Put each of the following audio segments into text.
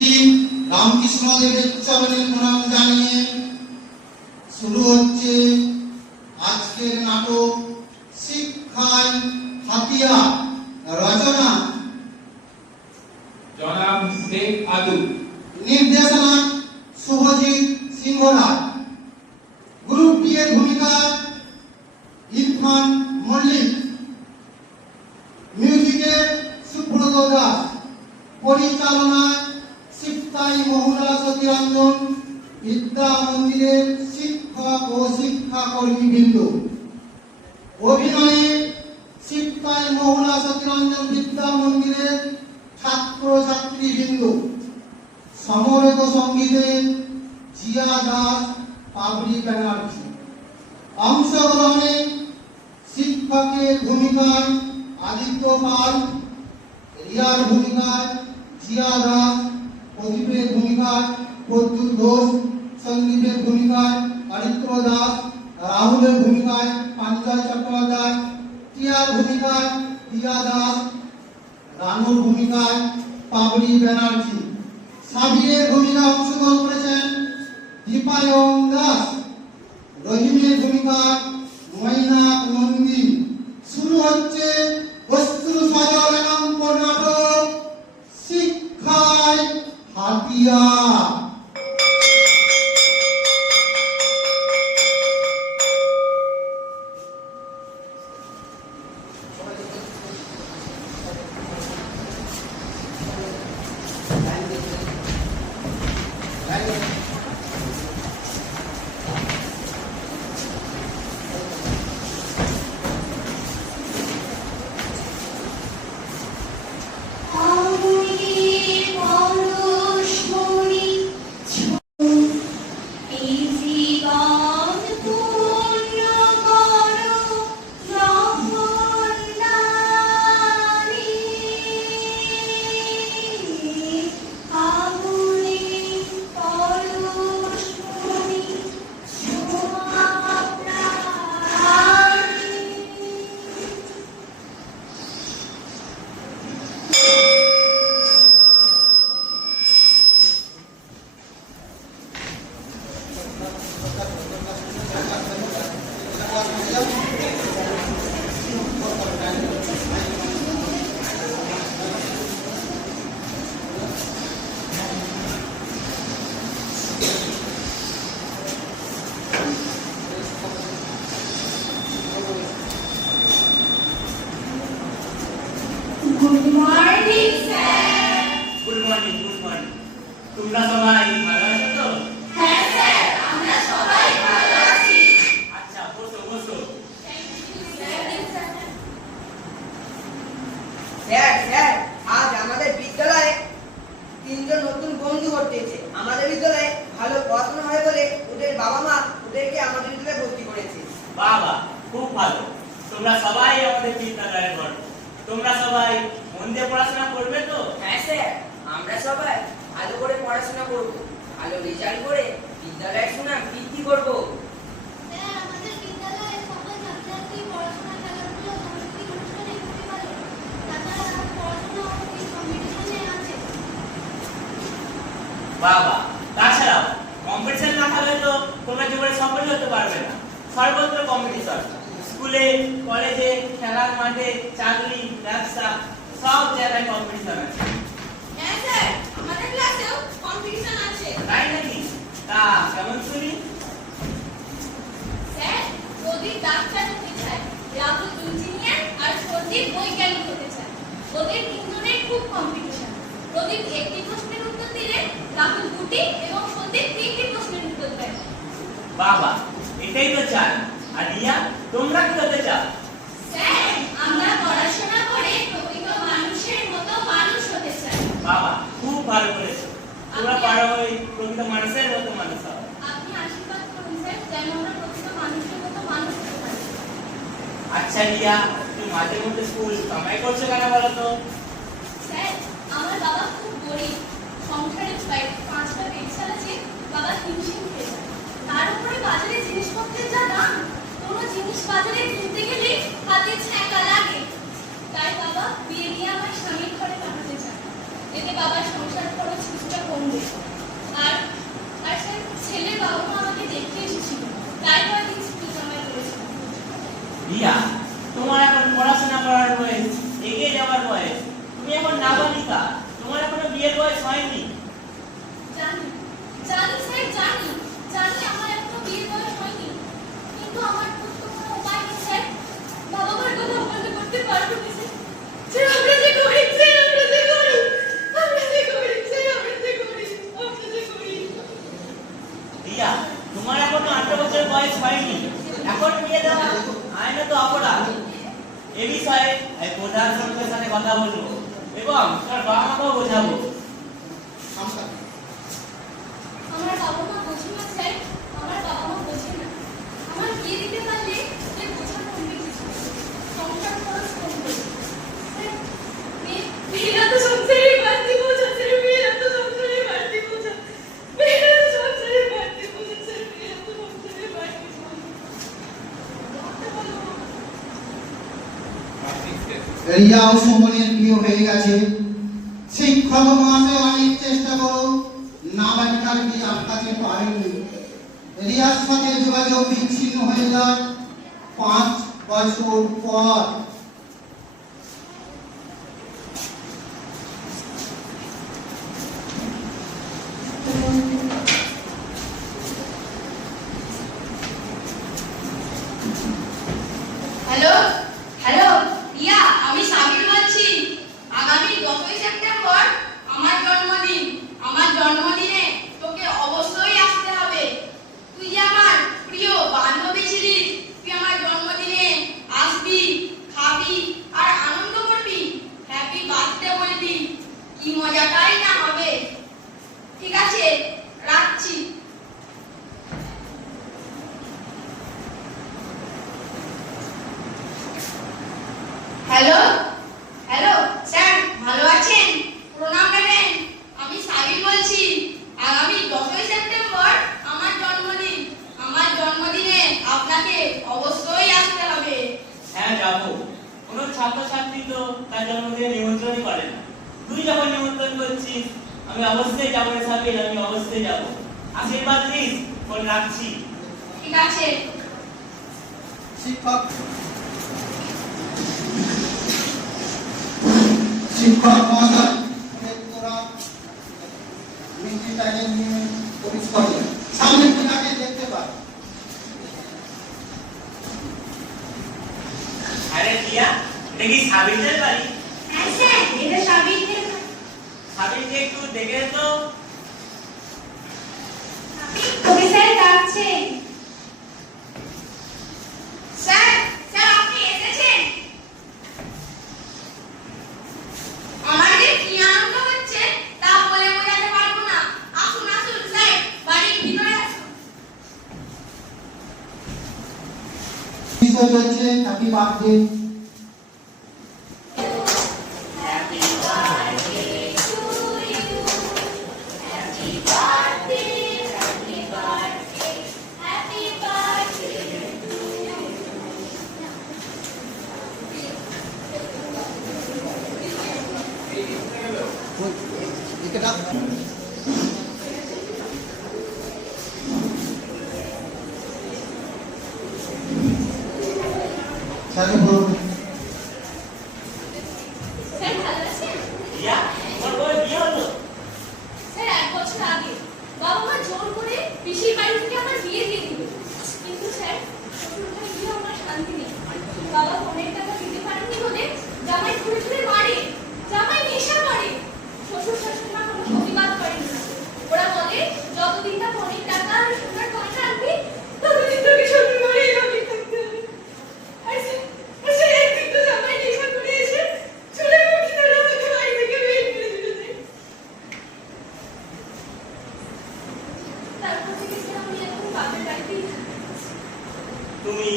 রামকৃষ্ণ দেবের চরণে প্রণাম জানিয়ে শুরু হচ্ছে আজকের নাটক শিক্ষায় হাতিয়ার। রচনা জনাব শেখ আদু, নির্দেশনা শুভজিৎ সিংহ রায়। গ্রুপ ডি এর ভূমিকা ইরফান মল্লিক, মিউজিকে সুব্রত দাস, পরিচালনায় শিক্ষাই মহুলা সতীরঞ্জন, বিদ্যা মন্দিরের শিক্ষক ও শিক্ষাকর্মীবৃন্দ। অভিনয়ে শিক্ষাই মহুলা সতীরঞ্জন বিদ্যা মন্দিরের ছাত্র ছাত্রীবৃন্দ। সমবেত সঙ্গীতে জিয়া দাস, পাবলি ব্যানার্জি। অংশগ্রহণে শিক্ষকের ভূমিকায় আদিত্য পাল, রিয়ার ভূমিকায় জিয়া দাস, প্রদীপের ভূমিকায় প্রদ্যুৎ ঘোষ, সন্দীপের ভূমিকায় হরিত্র দাস, রাহুলের ভূমিকায় পাঞ্জল চট্টোপাধ্যায়, টিয়ার ভূমিকায় টিয়া দাস, রানুর ভূমিকায় পাবলি ব্যানার্জি। সাবিরের ভূমিকায় অংশগ্রহণ করেছেন দীপায়ন দাস, রহিমের ভূমিকায় মৈনাক নন্দী। শুরু হচ্ছে অশ্রু সজল একাম্প নাটক শিক্ষায় হাতিয়ার। Good morning sir. Good morning, good morning. তোমরা সবাই ভালো আছো তো? হ্যাঁ স্যার, আমরা সবাই ভালো আছি। আচ্ছা, বসো বসো। স্যার স্যার, আজ আমাদের বিদ্যালয়ে তিনজন নতুন বন্ধু ঘটেছে। আমাদের বিদ্যালয়ে ভালো পড়াশোনা হয় বলে ওদের বাবা মা ওদেরকে আমাদের বিদ্যালয়ে ভর্তি করেছে। বাবা, খুব ভালো। তোমরা সবাই আমাদের বিদ্যালয়ের গর্ব। তোমরা সবাই মন দিয়ে পড়াশোনা করবে তো? হ্যাঁ স্যার, আমরা সবাই ভালো করে পড়াশোনা করব, ভালো রেজাল্ট করে বিদ্যালয়ের সুনাম বৃদ্ধি করব। স্যার, আমাদের বিদ্যালয়ে সকল ছাত্রছাত্রী পড়াশোনা, খেলাধুলা, সাংস্কৃতিক অনুষ্ঠানে খুবই ভালো। তাছাড়া পড়াশোনা ও কুইজ কম্পিটিশনে আছে। বাবা, তাছাড়াও কম্পিটিশন না থাকলে তো তোমরা জীবনে সফল হতে পারবে না। সর্বত্র কম্পিটিশন, স্কুলে, কলেজে, খেলার মাঠে, চাকরি, ব্যবসা, সব জায়গায় কম্পিটিশন আছে। হ্যাঁ স্যার, আমাদের ক্লাসেও কম্পিটিশন আছে। তাই নাকি? তা কেমন শুনি? স্যার, প্রদীপ ডাক্তার হতে চায়, রাহুল ইঞ্জিনিয়ার আর সন্দীপ বৈজ্ঞানিক হতে চায়। ওদের তিনজনের খুব কম্পিটিশন। প্রদীপ একটি প্রশ্নের উত্তর দিলে রাহুল দুটি এবং সন্দীপ তিনটি প্রশ্নের উত্তর দেয়। বাবা, এটাই তো চাই। আর রিয়া, তোমরা কি হতে চাও? স্যার, আমরা পড়াশোনা করে প্রকৃত মানুষের মতো মানুষ হতে চাই। বাবা, খুব ভালো করেছো। তোমরা পারো ওই প্রকৃত মানুষের মতো মানুষ হও। আপনি আশীর্বাদ করুন স্যার, যেন আমরা প্রকৃত মানুষের মতো মানুষ হতে পারি। আচ্ছা রিয়া, তুমি মাঝে মধ্যে স্কুল কামাই করছো কেন বলো তো? স্যার, আমার বাবা খুব গরিব। সংসারে প্রায় 5টা পেট চালাচ্ছে, বাবা হিমশিম খেয়ে যায়। তার উপরে বাজারে জিনিসপত্রের যা দাম, কোনো জিনিস বাজারে কিনতে গেলে হাতে ছ্যাঁকা লাগে। তাই বাবা বিয়ে দিয়ে আমার স্বামীর ঘরে পাঠাতে চায়, এতে বাবার সংসার খরচ কিছুটা বয়স হয়নি, এখন বিয়ে দেওয়া আইনত অপরাধ। এ বিষয়ে আমি প্রধান শিক্ষকের সাথে কথা বলবো এবং তার বাবা মাকেও বোঝাবো। আমার বাবা মা বোঝে না স্যার, আমার বাবা মা বোঝে না। আমার বিয়ে দিতে পারলে সে বোঝা কমবে কিছু, সংসার খরচ কমবে। স্যার, মেয়েরা তো সংসারের বাড়তি বোঝা স্যার, মেয়েরা তো সংসারের বাড়তি বোঝা, মেয়েরা তো সংসারের বাড়তি বোঝা স্যার, মেয়েরা তো সংসারের বাড়তি বোঝা। রিয়া ও সুমনের বিয়ে হয়ে গেছে। শিক্ষক মহাশয় অনেক চেষ্টা করো নাবালিকার বিয়ে আটকাতে পারেননি। রিয়ার সাথে যোগাযোগ বিচ্ছিন্ন হয়ে যায় 5 বছর পর। হ্যালো হ্যালো রিয়া, আমি সাবির বলছি। আগামী 10ই সেপ্টেম্বর আমার জন্মদিন। আমার জন্মদিনে তোকে অবশ্যই আসতে হবে। তুই যে আমার প্রিয় বান্ধবী ছিলিস, তুই আমার জন্মদিনে আসবি, খাবি আর আনন্দ করবি, হ্যাপি বার্থডে বলবি। কি মজাটাই না হবে। ঠিক আছে, রাখছি। হ্যালো হ্যালো স্যার, ভালো আছেন? প্রণাম নেবেন। আমি সাবির বলছি। আগামী 10ই সেপ্টেম্বর আমার জন্মদিন। আমার জন্মদিনে আপনাকে অবশ্যই আসতে হবে। হ্যাঁ যাবো। কোনো ছাত্রছাত্রী তো তার জন্মদিনে নিমন্ত্রণই করে না। তুই যখন নিমন্ত্রণ করছিস আমি অবশ্যই যাবো রে সাবির, আমি অবশ্যই যাবো। আশীর্বাদ দিস, ফোন রাখছি। ঠিক আছে। শিক্ষক শিক্ষক মহাশয়, তোরা মিষ্টি টাইম নিয়ে অফিস করে সামনে পিলাকে দেখতে পাই। আরে রিয়া, এটা কি সাবিরের বাড়ি? হ্যাঁ স্যার, এটা সাবিরের। সাবিরকে একটু দেখে তো। তোকে স্যার ডাকছেন। স্যার, স্যার আপনি এসেছেন? আমার যে কি আনন্দ হচ্ছে তা বলে বোঝাতে পারবো না। আসুন আসুন স্যার, বাড়ির ভিতরে আসুন। কিসে চলছে happy birthday. Happy birthday to you. Happy birthday, happy birthday, happy birthday to you. একে ডাক। চালু করুন। স্যার ভালো আছেন? রিয়া, তোমার বউয়ের বিয়ে হলো? স্যার 1 বছর আগে বাবা মা জোর করে পিসির বাড়ি থেকে আমার বিয়ে দিয়ে দিল। কিন্তু স্যার শ্বশুর বাড়ি গিয়ে আমার শান্তি নেই। বাবা ফোনের টাকা দিতে পারেনি বলে জামাই ঘুরে ঘুরে মারে, জামাই নেশা করে। শ্বশুর শাশুড়ি মা কোনো প্রতিবাদ করেন না। ওরা বলে যতদিন না ফোনের টাকা আর সোনার গয়না আনবি ততদিন তোকে শ্বশুর বাড়ি রাখতে হবে। আর স্যার একদিন তো জামাই নেশা করে এসে চলে মুখে ধরে আমাকে বাড়ি থেকে বের করে দিল। তারপর থেকে স্যার আমি এখন বাপের বাড়িতেই থাকি। তুমি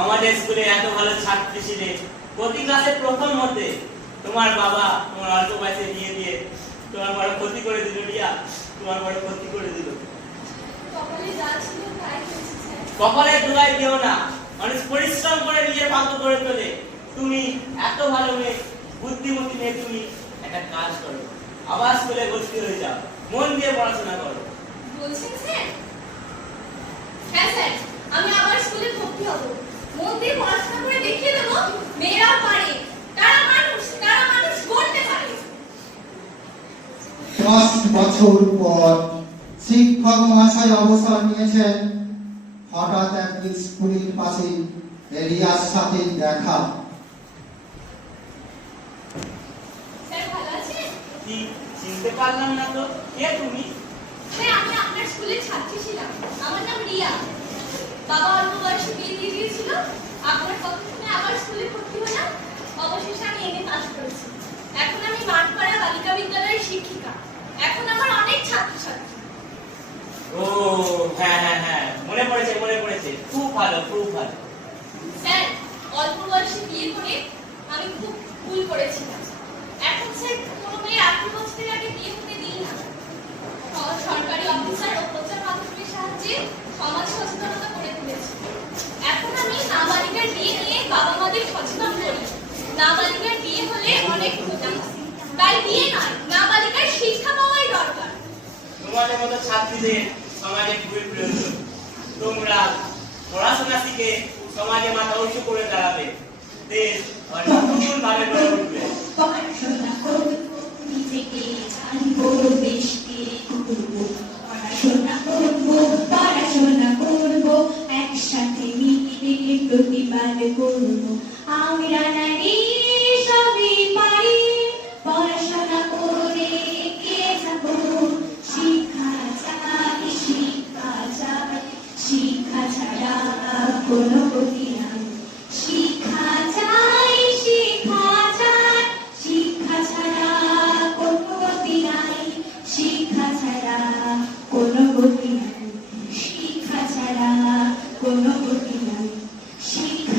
আমাদের স্কুলে এত ভালো ছাত্রী ছিলে, প্রতি ক্লাসে প্রথম হতে। তোমার বাবা তোমার অল্প বয়সে বিয়ে দিয়ে তোমার বড় ক্ষতি করে দিল রিয়া, তোমার বড় ক্ষতি করে দিল। কপালে যা ছিল তাই হয়েছে স্যার। কপালে দোলাই দিও না, মানুষ পরিশ্রম করে নিজের ভাগ্য করে তোলে। তুমি এত ভালো মেয়ে, বুদ্ধিমতী মেয়ে, তুমি একটা কাজ করো, আবার স্কুলে ভর্তি হয়ে যাও, মন দিয়ে পড়াশোনা করো। বলছেন স্যার? হ্যাঁ স্যার, আমি আবার স্কুলে ভর্তি হব। মন দিয়ে পড়াশোনা করে দেখিয়ে দেবো মেয়েরাও পারে, তারা মানুষ গড়তে পারে। 10 বছর পর শিক্ষক মহাশয় অবসর নিয়েছেন। হঠাৎ একদিন স্কুলের পাশে রিয়ার সাথে দেখা। স্যার ভালো আছেন? কি চিনতে পারলাম না তো, কে তুমি? স্যার আমি আপনার স্কুলের ছাত্রী ছিলাম, আমার নাম রিয়া। বাবা অল্প বয়সে বিয়ে দিয়ে দিয়েছিল। আপনার কথা শুনে আবার স্কুলে ভর্তি হলাম। অবশেষে আমি এমএ পাস করেছি। এখন আমি মাঠপাড়া বালিকা বিদ্যালয়ের শিক্ষিকা। এখন আমার অনেক ছাত্রছাত্রী। ও হ্যাঁ হ্যাঁ হ্যাঁ, মনে পড়েছে মনে পড়েছে, খুব ভালো খুব ভালো। স্যার, অল্প বয়সে বিয়ে করে আমি খুব ভুল করেছিলাম। এখন স্যার কোনো মেয়ে 18 বছরের আগে বিয়ে হতে দিই না। সরকারি অফিসার ও প্রচার মাধ্যমের সাহায্যে সমাজ সচেতনতা করে তুলেছি। এখন আমি নাবালিকার বিয়ে নিয়ে বাবা মাদের সচেতন করি। নাবালিকার বিয়ে হলে অনেক ক্ষতি, তাই বিয়ে নয়, নাবালিকার শিক্ষা পাওয়াই দরকার। তোমাদের মতো ছাত্রীদের সমাজে খুবই প্রয়োজন। তোমরা পড়াশোনা শিখে সমাজে মাথা উঁচু করে দাঁড়াবে, দেশ নতুন ভাবে গড়ে উঠবে। পড়াশোনা করবো, নিজেকে জানবো, দেশকে করবো। পড়াশোনা করবো, একসাথে মিলে প্রতিবাদ করবো। আমরা নারী সবই পারি, পড়াশোনা করে এগিয়ে যাবো। শিক্ষা চাই, শিক্ষা চাই, শিক্ষা ছাড়া কোনো গতি নাই। শিক্ষা চাই, শিক্ষা চাই, শিক্ষা ছাড়া কোনো গতি নাই। শিক্ষা ছাড়া কোনো গতি নাই। শিক্ষা ছাড়া কোনো গতি নাই। শিক্ষা